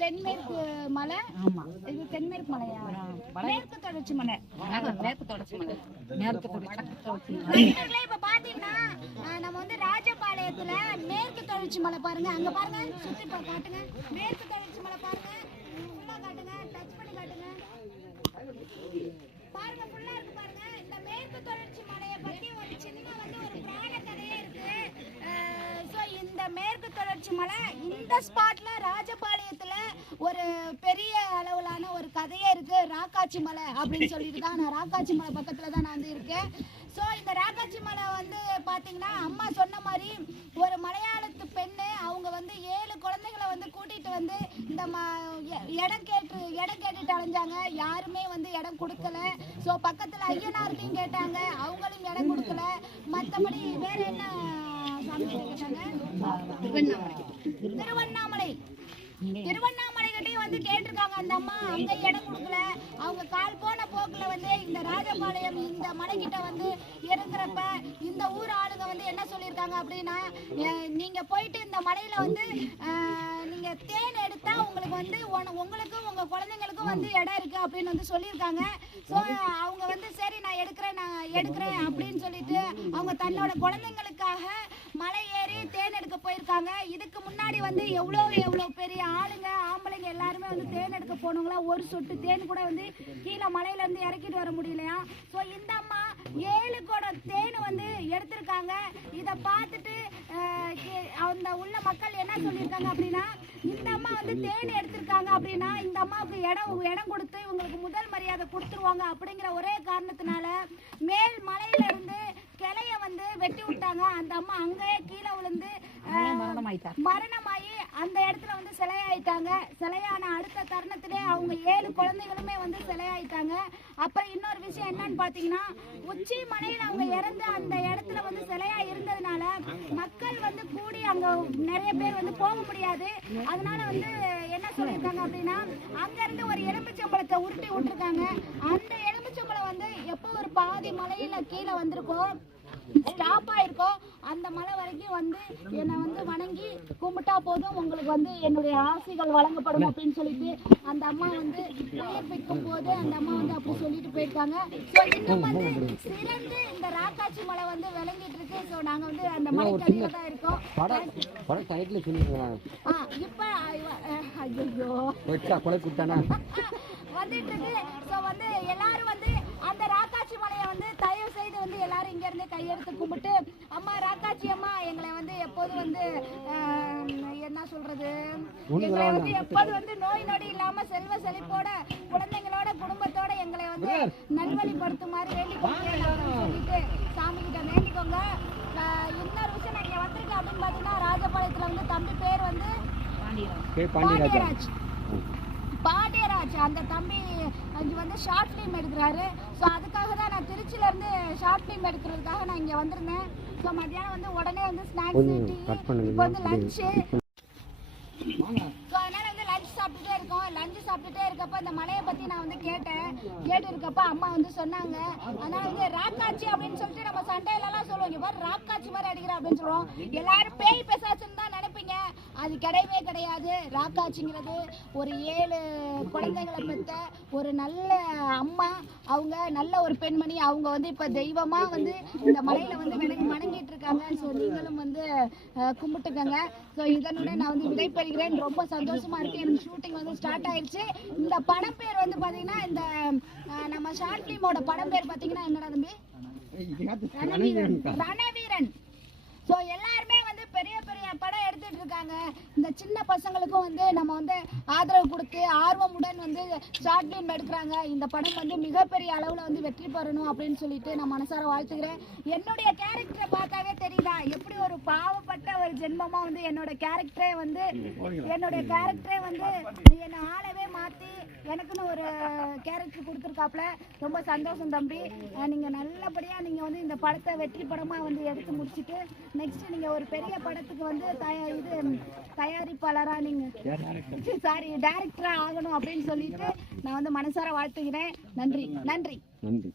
தென்மேற்கு மலை ஆமா. இது தென்மேற்கு மலையா? மலை. மேற்கு தொடர்ச்சி மலை. மேற்கு தொடர்ச்சி மலை. மேற்கு தொடர்ச்சி நண்பர்களே, இப்ப பாத்தீங்கன்னா நம்ம வந்து ராஜபாளையத்துல மேற்கு தொடர்ச்சி மலை பாருங்க. அங்க பாருங்க சுத்தி காட்டுங்க. மேற்கு தொடர்ச்சி மலை பாருங்க ஃபுல்லா காட்டுங்க டச் பண்ணி காட்டுங்க பாருங்க ஃபுல்லா இருக்கு பாருங்க இந்த மேற்கு தொடர்ச்சி மலையை பத்தி ஒரு சின்ன வந்து ஒரு புராண கதையே இருக்கு ஸோ இந்த மேற்கு தொடர்ச்சி மலை. இந்த ஸ்பாட்ல ராஜபாளையத்துல ஒரு பெரிய அளவிலான ஒரு கதையே இருக்கு. ராக்காச்சி மலை அப்படின்னு சொல்லிட்டு தான் நான் ராக்காச்சி மலை பக்கத்துல தான் நான் வந்து இருக்கேன். ஸோ இந்த ராக்காச்சி மலை வந்து பாத்தீங்கன்னா அம்மா சொன்ன மாதிரி ஒரு மலையாளத்து பெண்ணு அவங்க வந்து ஏழு குழந்தைகளை வந்து கூட்டிட்டு வந்து இந்த ம எ- இடம் கேட்டு இடம் கேட்டுட்டு அலைஞ்சாங்க. யாருமே வந்து இடம் கொடுக்கல. ஸோ பக்கத்தில் ஐயனார்ட்டையும் கேட்டாங்க. அவங்களும் இடம் கொடுக்கல. மற்றபடி வேற என்ன திருவண்ணாமலை. திருவண்ணாமலை கிட்டயும் வந்து கேட்டிருக்காங்க அந்த அம்மா அங்க இடம் கொடுக்கல. அவங்க கால் போன போக்குல வந்து இந்த ராஜபாளையம் இந்த மலைக்கிட்ட வந்து இருக்கிறப்ப இந்த ஊர் ஆளுங்க வந்து என்ன சொல்லியிருக்காங்க அப்படின்னா நீங்க போயிட்டு இந்த மலையில வந்து நீங்க தேன் எடுத்தா உங்களுக்கு வந்து உங்களுக்கும் உங்க குழந்தைங்களுக்கும் வந்து இடம் இருக்கு அப்படின்னு வந்து சொல்லியிருக்காங்க. ஸோ அவங்க வந்து சரி நான் எடுக்கிறேன் நான் எடுக்கிறேன் அப்படின்னு சொல்லிட்டு அவங்க தன்னோட குழந்தைங்களுக்காக மலை ஏறி தேன் எடுக்க போயிருக்காங்க. இதுக்கு முன்னாடி வந்து எவ்வளோ எவ்வளோ பெரிய ஆளுங்க ஆம்பளைங்க எல்லாருமே வந்து தேன் எடுக்க போனவங்களா? ஒரு சொட்டு தேன் கூட வந்து கீழே மலையிலேருந்து இறக்கிட்டு வர முடியலையா? ஸோ இந்த அம்மா ஏழு குடம் தேன் வந்து எடுத்திருக்காங்க. இதை பார்த்துட்டு அந்த உள்ள மக்கள் என்ன சொல்லியிருக்காங்க அப்படின்னா இந்த அம்மா வந்து தேன் எடுத்திருக்காங்க அப்படின்னா இந்த அம்மாவுக்கு இடம் இடம் கொடுத்து இவங்களுக்கு முதல் மரியாதை கொடுத்து கொடுத்துருவாங்க அப்படிங்கிற ஒரே காரணத்தினால மேல் மலையில இருந்து கிளைய வந்து வெட்டி விட்டாங்க. அந்த அம்மா அங்கேயே கீழே விழுந்து மரணமாயி அந்த இடத்துல வந்து சிலையாயிட்டாங்க. சிலையான அடுத்த தருணத்திலே அவங்க ஏழு குழந்தைகளுமே வந்து சிலையாயிட்டாங்க. அப்புறம் இன்னொரு விஷயம் என்னன்னு பாத்தீங்கன்னா உச்சி மலையில அவங்க இறந்து அந்த இடத்துல வந்து சிலையா இருந்ததுனால மக்கள் வந்து கூடி அங்க நிறைய பேர் வந்து போக முடியாது. அதனால வந்து என்ன சொல்லியிருக்காங்க அப்படின்னா அங்க இருந்து ஒரு எலும்புச்சம்பளத்தை உருட்டி விட்டுருக்காங்க. அந்த எலும்புச்சம்பளம் வந்து எப்போ ஒரு பாதி மலையில கீழே வந்திருக்கோம் ஸ்டாப் ஆயிருக்கோம். அந்த மலை வரைக்கும் வந்து என்னை வந்து வணங்கி கும்பிட்டா போதும். உங்களுக்கு வந்து என்னுடைய ஆசைகள் வழங்கப்படும் அப்படின்னு சொல்லிட்டு அந்த அம்மா வந்து உயிர் வைக்கும் போது அந்த அம்மா வந்து அப்படி சொல்லிட்டு போயிருக்காங்க ஸோ இன்னும் வந்து சிறந்து இந்த ராக்காச்சி மலை வந்து விளங்கிட்டு இருக்கு. ஸோ நாங்க வந்து அந்த மலைக்கடியில தான் இருக்கோம். ஆ இப்போ ஐயோ வந்துட்டு இருக்கு. ஸோ வந்து எல்லாரும் வந்து வந்து தயவு செய்து வந்து எல்லாரும் இங்க இருந்து கையெடுத்து கும்பிட்டு அம்மா ராக்காச்சி அம்மா எங்களை வந்து எப்போதும் வந்து என்ன சொல்றது? எங்களை வந்து எப்போதும் வந்து நோய் நொடி இல்லாம செல்வ செழிப்போட குழந்தைங்களோட குடும்பத்தோட எங்களை வந்து நல்வழிப்படுத்துமாறு வேண்டிக்கொண்டு சொல்லிட்டு சாமி கிட்ட வேண்டிக்கோங்க. இன்னொரு விஷயம் நான் இங்க வந்திருக்கேன் அப்படின்னு பாத்தீங்கன்னா ராஜபாளையத்துல வந்து தம்பி பேர் வந்து பாண்டியராஜ். பாண்டியராஜ். அந்த தம்பி இங்க வந்து ஷார்ட் ஃபிலிம் எடுக்கிறாரு. ஸோ அதுக்காக தான் நான் திருச்சியில இருந்து ஷார்ட் ஃபிலிம் எடுக்கிறதுக்காக நான் இங்க வந்திருந்தேன். ஸோ மத்தியானம் வந்து உடனே வந்து ஸ்நாக்ஸ் டீ. இப்போ வந்து லஞ்சு ஸோ அதனால வந்து லஞ்ச் சாப்பிட்டுட்டே இருக்கோம். லஞ்சு சாப்பிட்டுட்டே இருக்கப்ப இந்த மலையை பத்தி நான் வந்து கேட்டேன். கேட்டு இருக்கப்ப அம்மா வந்து சொன்னாங்க. அதனால வந்து ராக்காச்சி அப்படின்னு சொல்லிட்டு நம்ம சண்டையில எல்லாம் சொல்லுவோம். இங்க பாரு ராக்காச்சி மாதிரி அடிக்கிற அப்படின்னு சொல்லுவோம். எல்லாரும் பேய் பெசாச்சுன்னு தான் நினைப்பீங்க. அது கிடையவே கிடையாது. ராக்காச்சிங்கிறது ஒரு ஏழு குழந்தைகளை பெற்ற ஒரு நல்ல அம்மா. அவங்க நல்ல ஒரு பெண்மணி. அவங்க வந்து இப்ப தெய்வமா வந்து இந்த மலையில வந்து வணங்கி வணங்கிட்டு இருக்காங்க. ஸோ நீங்களும் வந்து கும்பிட்டுக்கங்க. ஸோ இதனுடன் நான் வந்து விடைபெறுகிறேன். ரொம்ப சந்தோஷமா இருக்கு. எனக்கு ஷூட்டிங் வந்து ஸ்டார்ட் ஆயிடுச்சு. இந்த படம் பேர் வந்து பாத்தீங்கன்னா இந்த நம்ம ஷார்ட் ஃபிலிமோட படம் பேர் பாத்தீங்கன்னா என்னடா தம்பி? ரணவீரன். ரணவீரன் ஸோ எல்லாருமே இருக்காங்க. இந்த சின்ன பசங்களுக்கும் வந்து நம்ம வந்து ஆதரவு கொடுத்து ஆர்வமுடன் வந்து ஷார்ட் ஃபிலிம் எடுக்கிறாங்க. இந்த படம் வந்து மிகப்பெரிய அளவில் வந்து வெற்றி பெறணும் அப்படின்னு சொல்லிட்டு நான் மனசார வாழ்த்துக்கிறேன் என்னுடைய கேரக்டரை பார்த்தாவே தெரியுதா? எப்படி ஒரு பாவப்பட்ட ஒரு ஜென்மமா வந்து என்னோட கேரக்டரே வந்து என்னுடைய கேரக்டரே வந்து என்னை ஆளவே மாற்றி எனக்குன்னு ஒரு கேரக்டர் கொடுத்துருக்காப்புல. ரொம்ப சந்தோஷம் தம்பி. அஹ் நீங்க நல்லபடியா நீங்க வந்து இந்த படத்தை வெற்றி படமா வந்து எடுத்து முடிச்சிட்டு நெக்ஸ்ட் நீங்க ஒரு பெரிய படத்துக்கு வந்து தயா இது தயாரிப்பாளரா நீங்க. சாரி டைரக்டரா ஆகணும் அப்படின்னு சொல்லிட்டு நான் வந்து மனசார வாழ்த்துகிறேன். நன்றி. நன்றி. நன்றி.